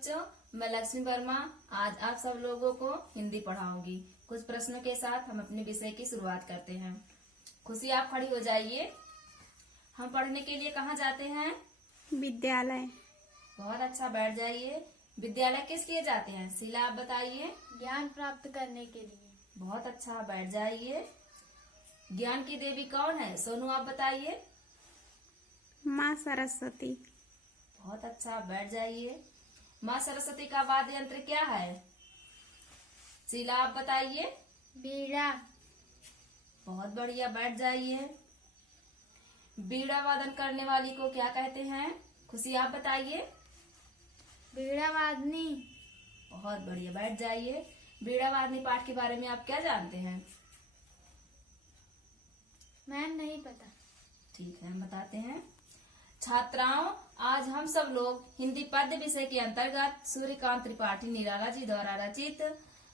बच्चों, मैं लक्ष्मी वर्मा आज आप सब लोगों को हिंदी पढ़ाऊंगी। कुछ प्रश्नों के साथ हम अपने विषय की शुरुआत करते हैं। खुशी, आप खड़ी हो जाइए। हम पढ़ने के लिए कहाँ जाते हैं? विद्यालय। बहुत अच्छा, बैठ जाइए। विद्यालय किस लिए जाते हैं? शीला, आप बताइए। ज्ञान प्राप्त करने के लिए। बहुत अच्छा, बैठ जाइए। ज्ञान की देवी कौन है? सोनू, आप बताइए। माँ सरस्वती। बहुत अच्छा, बैठ जाइए। माँ सरस्वती का वाद्य यंत्र क्या है? शीला, आप बताइए। बीड़ा। बहुत बढ़िया, बैठ जाइए। बीड़ा वादन करने वाली को क्या कहते हैं? खुशी, आप बताइए। बीड़ा वादनी। बहुत बढ़िया, बैठ जाइए। बीड़ा वादनी पाठ के बारे में आप क्या जानते हैं? मैम नहीं पता। ठीक है, हम बताते हैं। छात्राओं, आज हम सब लोग हिंदी पद्य विषय के अंतर्गत सूर्यकांत त्रिपाठी निराला जी द्वारा रचित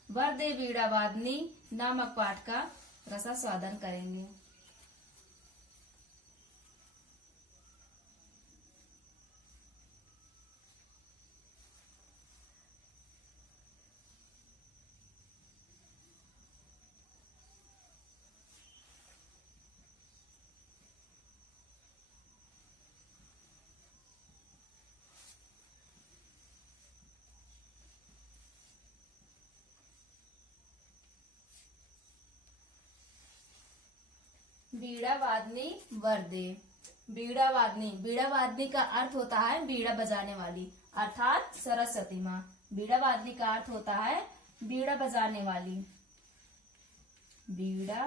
वरदे बीड़ा वादनी नामक पाठ का रसास्वादन करेंगे। बीड़ा वादनी वरदे। बीड़ा वादनी, बीड़ा वादनी का अर्थ होता है बीड़ा बजाने वाली, अर्थात सरस्वती माँ। बीड़ा वादनी का अर्थ होता है बीड़ा बजाने वाली। बीड़ा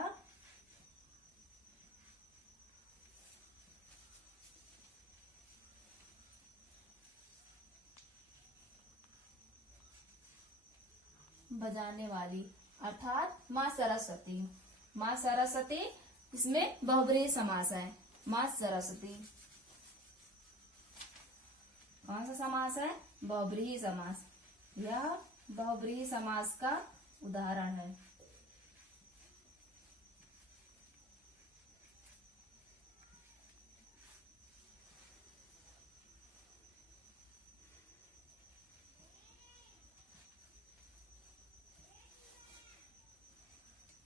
बजाने वाली अर्थात माँ सरस्वती। माँ सरस्वती, इसमें बहुब्रीहि समास है। माँ सरस्वती कौन सा समास है? बहुब्रीहि समास। यह बहुब्रीहि समास का उदाहरण है।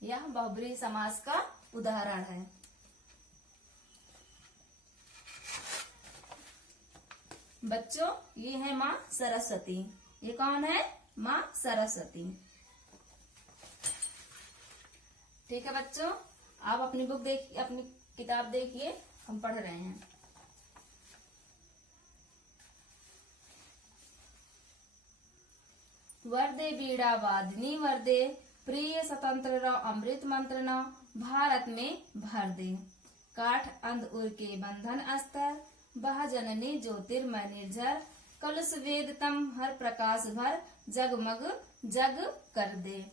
यह बहुब्रीहि समास का उदाहरण है। बच्चों, ये है माँ सरस्वती। ये कौन है? माँ सरस्वती। ठीक है बच्चों, आप अपनी बुक देखिए, अपनी किताब देखिए, हम पढ़ रहे हैं। वरदे बीड़ा वादनी वरदे, प्रिय स्वतंत्र रव अमृत मंत्र न, भारत में भर दे। काठ अंध उर के बंधन अस्तर, बह जननी ज्योतिर्मय निर्झर, कलुष वेद तम हर प्रकाश भर, जगमग जग कर दे।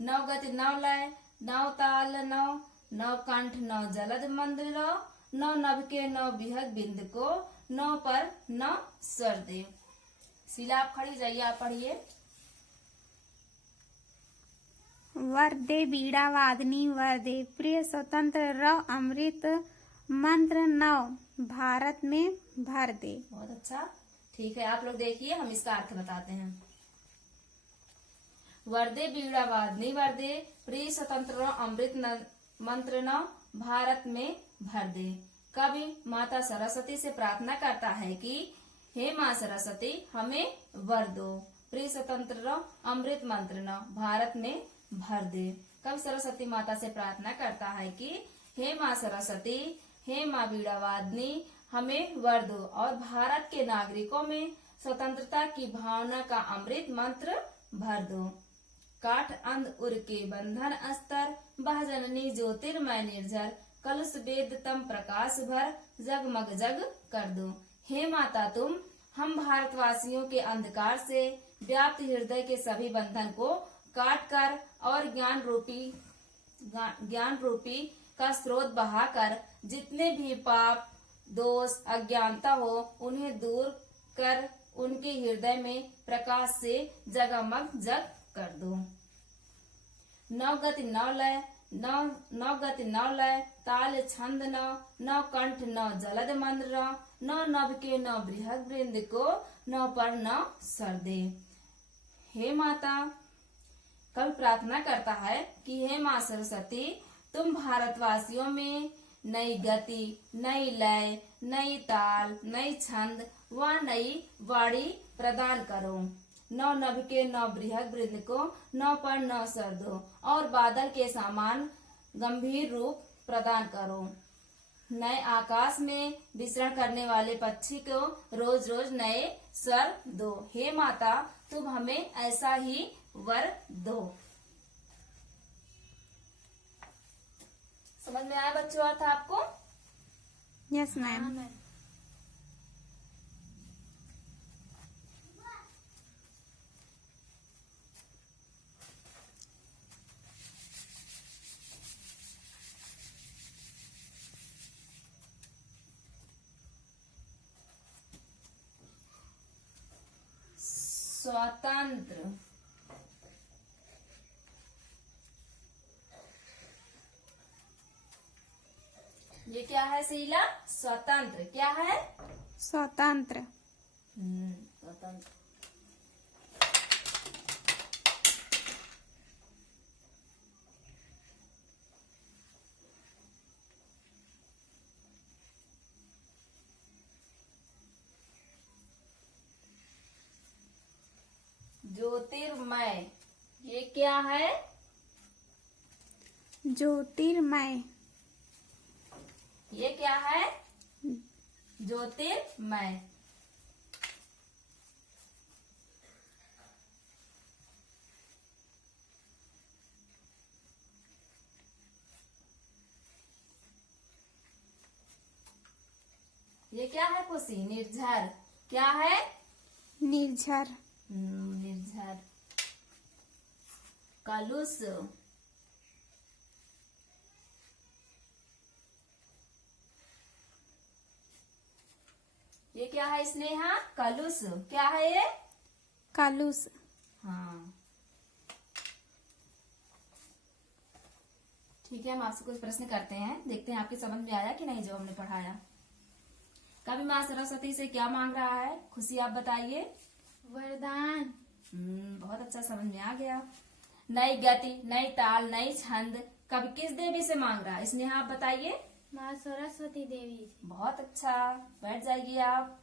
नव गति नव लय नव ताल नव, नव कंठ नव जलद मंद्र रव, नव नभ के नव विहग बिंद को, नव पर नव स्वर दे। शीला, आप खड़ी जाइए, आप पढ़िए। वरदे बीड़ा वादनी वरदे, प्रिय स्वतंत्र रव अमृत मंत्र नव, भारत में भर दे। बहुत अच्छा, ठीक है। आप लोग देखिए, हम इसका अर्थ बताते हैं। वरदे बीड़ा वादनी वरदे, प्रिय स्वतंत्र अमृत मंत्र न, भारत में भर दे। कवि माता सरस्वती से प्रार्थना करता है कि हे माँ सरस्वती, हमें वर दो। प्रिय स्वतंत्र अमृत मंत्र न, भारत में भर दे। कवि सरस्वती माता से प्रार्थना करता है कि हे माँ सरस्वती, हे माँ बीड़ा वादनी, हमें वर दो और भारत के नागरिकों में स्वतंत्रता की भावना का अमृत मंत्र भर दो। काठ अंध उर के बंधन अस्तर, बह जननी ज्योतिर्मय निर्झर, कलुष वेद तम प्रकाश भर, जगमग जग कर दो। हे माता, तुम हम भारतवासियों के अंधकार से व्याप्त हृदय के सभी बंधन को काट कर और ज्ञान रूपी का स्रोत बहाकर जितने भी पाप दोष अज्ञानता हो उन्हें दूर कर उनके हृदय में प्रकाश से जगमग जग कर दो। नव गति नव लय न गति न लय, ताल छंद न कंठ न जलद मंद्र, न नभ के न बृहद वृंद को, न पर न सर्दे। हे माता, कवि प्रार्थना करता है कि हे माँ सरस्वती, तुम भारतवासियों में नई गति, नई लय, नई ताल, नई छंद व नई वाणी प्रदान करो। न नभ के न बृहद वृंद को, न पर न सर्दो, और बादल के समान गंभीर रूप प्रदान करो। नए आकाश में विचरण करने वाले पक्षी को रोज रोज नए स्वर दो। हे माता, तुम हमें ऐसा ही वर दो। समझ में आया बच्चों अर्थ आपको? यस हाँ मैम। मैम। स्वतंत्र, ये क्या है शीला? स्वतंत्र क्या है? स्वतंत्र। स्वतंत्र। ज्योतिर्मय, ये क्या है? ज्योतिर्मय। ये क्या है? ज्योतिर्मय। ये क्या है खुशी? निर्झर, क्या है? निर्झर। निर्झर। कलुष, ये क्या है स्नेहा? कलुष, क्या है ये? कलुष। हाँ, ठीक है। हम आपसे कुछ प्रश्न करते हैं, देखते हैं आपकी समझ में आया कि नहीं जो हमने पढ़ाया। कवि माँ सरस्वती से क्या मांग रहा है? खुशी आप बताइए। वरदान। बहुत अच्छा, समझ में आ गया। नई गति, नई ताल, नई छंद कवि किस देवी से मांग रहा है? स्नेहा आप बताइए। माँ सरस्वती देवी। बहुत अच्छा, बैठ जाइए आप।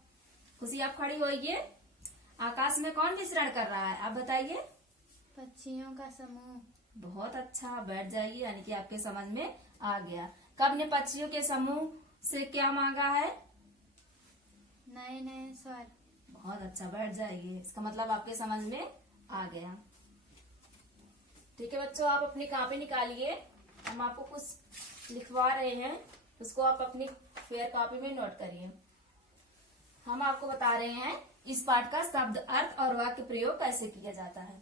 खुशी आप खड़ी होइए। आकाश में कौन विचरण कर रहा है? आप बताइए। पक्षियों का समूह। बहुत अच्छा, बैठ जाइए, यानी कि आपके समझ में आ गया। कवि ने पक्षियों के समूह से क्या मांगा है? नए नए स्वर। बहुत अच्छा, बैठ जाइए। इसका मतलब आपके समझ में आ गया। ठीक है बच्चों, आप अपनी कॉपी निकालिए। हम आपको कुछ लिखवा रहे हैं, उसको आप अपनी फेयर कॉपी में नोट करिए। हम आपको बता रहे हैं इस पाठ का शब्द अर्थ और वाक्य प्रयोग कैसे किया जाता है।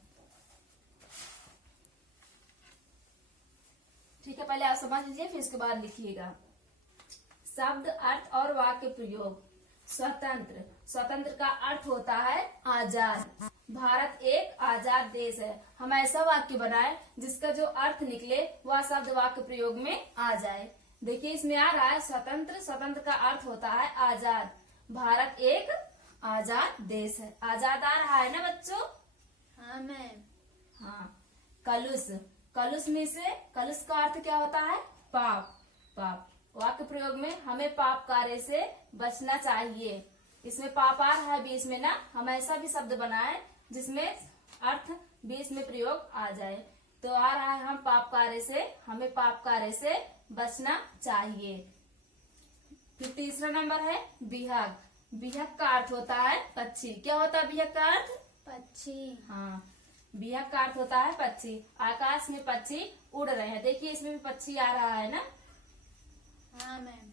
ठीक है, पहले आप समझ लीजिए, फिर उसके बाद लिखिएगा। शब्द अर्थ और वाक्य प्रयोग। स्वतंत्र, स्वतंत्र का अर्थ होता है आजाद। भारत एक आजाद देश है। हम ऐसा वाक्य बनाए जिसका जो अर्थ निकले वह शब्द वाक्य प्रयोग में आ जाए। देखिए इसमें आ रहा है स्वतंत्र, स्वतंत्र का अर्थ होता है आजाद। भारत एक आजाद देश है। आजाद आ रहा है ना बच्चों? हाँ मैम। हाँ। कलुष, कलुष में से कलुष का अर्थ क्या होता है? पाप, पाप। वाक्य प्रयोग में हमें पाप कार्य से बचना चाहिए। इसमें पाप आ रहा है बीच में ना, हम ऐसा भी शब्द बनाए जिसमें अर्थ बीच में प्रयोग आ जाए। तो आ रहा है हम पाप कार्य से, हमें पाप कार्य से बचना चाहिए। फिर तीसरा नंबर है बिहक। बिहक का अर्थ होता है पक्षी। क्या होता है बिहक का अर्थ? पक्षी। हाँ, बिहक का अर्थ होता है पक्षी। आकाश में पक्षी उड़ रहे हैं। देखिए इसमें भी पक्षी आ रहा है ना। हाँ मैम।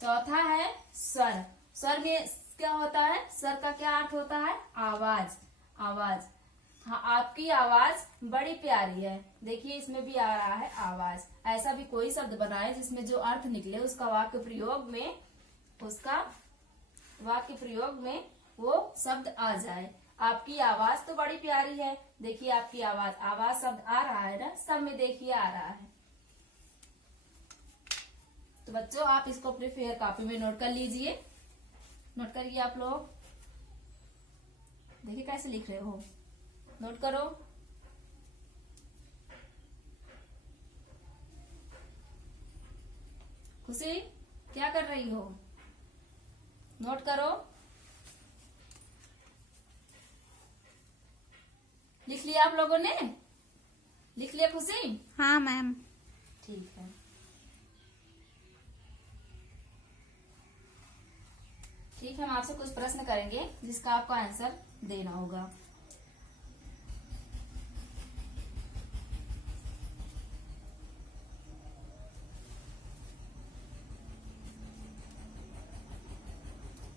चौथा है स्वर। स्वर में क्या होता है? स्वर का क्या अर्थ होता है? आवाज, आवाज। हाँ, आपकी आवाज बड़ी प्यारी है। देखिए इसमें भी आ रहा है आवाज। ऐसा भी कोई शब्द बनाए जिसमें जो अर्थ निकले उसका वाक्य प्रयोग में, उसका वाक्य प्रयोग में वो शब्द आ जाए। आपकी आवाज तो बड़ी प्यारी है। देखिए आपकी आवाज, आवाज शब्द आ रहा है ना, सब में देखिए आ रहा है। तो बच्चों आप इसको अपने फेयर कॉपी में नोट कर लीजिए। नोट करिए आप लोग। देखिए कैसे लिख रहे हो, नोट करो। खुशी क्या कर रही हो, नोट करो। लिख लिया आप लोगों ने, लिख लिया खुशी? हाँ मैम। ठीक है। ठीक है, हम आपसे कुछ प्रश्न करेंगे जिसका आपको आंसर देना होगा।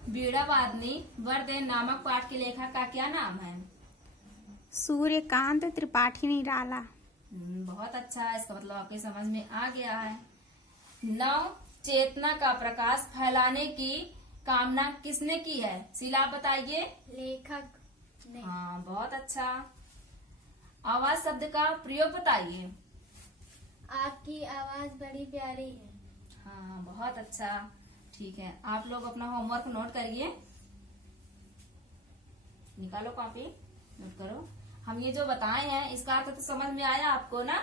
बीड़ावादनी वरदे नामक पाठ के लेखक का क्या नाम है? सूर्यकांत त्रिपाठी निराला। बहुत अच्छा है, इसका मतलब आपके समझ में आ गया है। नव चेतना का प्रकाश फैलाने की कामना किसने की है? शीला आप बताइए। लेखक ने। हाँ, बहुत अच्छा। आवाज शब्द का प्रयोग बताइए। आपकी आवाज बड़ी प्यारी है। हाँ, बहुत अच्छा। ठीक है, आप लोग अपना होमवर्क नोट करिए, निकालो कॉपी, नोट करो। हम ये जो बताए हैं इसका अर्थ तो समझ में आया आपको ना?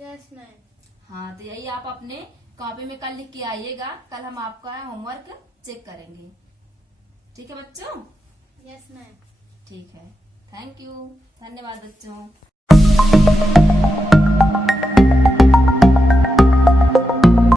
Yes ma'am. हाँ, तो यही आप अपने कॉपी में कल लिख के आइएगा। कल हम आपका होमवर्क चेक करेंगे। ठीक है बच्चों? Yes ma'am. ठीक है, थैंक यू, धन्यवाद बच्चों।